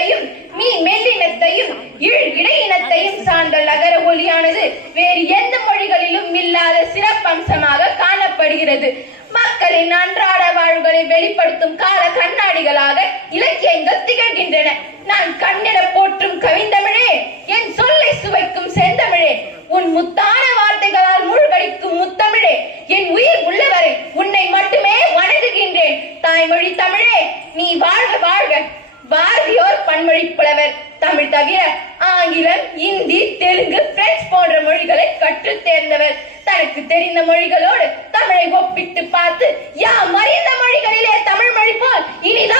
இனத்தையும் மீன் மெல்லினத்தையும் இடையினத்தையும் சார்ந்த லகர ஒலியானது வேறு எந்த மொழிகளிலும் இல்லாத சிறப்பம்சமாக காணப்படுகிறது. மக்களின் அன்றாட வாழ்வுகளை வெளிப்படுத்தும் கால கண்ணாடிகளாக இலக்கியங்கள் திகழ்கின்றன. நான் கண்ணிட போற்றும் கவிந்தமிழே, என் சொல்லை சுவைக்கும் செந்தமிழே, உன் முத்தான வார்த்தைகளால் மூழ்கடிக்கும் முத்தமிழே, என் உயிர் உள்ளவரை உன்னை மட்டுமே வணங்குகின்றேன். தாய்மொழி தமிழே, நீ வாழ்க வாழ்க. பாரதியோர் பன்மொழி புலவர். தமிழ் தவிர ஆங்கிலம், இந்தி, தெலுங்கு, பிரெஞ்சு போன்ற மொழிகளை கற்று தேர்ந்தவர். தனக்கு தெரிந்த மொழிகளோடு தமிழை ஒப்பிட்டு பார்த்து யாம் அறிந்த மொழிகளிலே தமிழ் மொழி போல் இனிதான்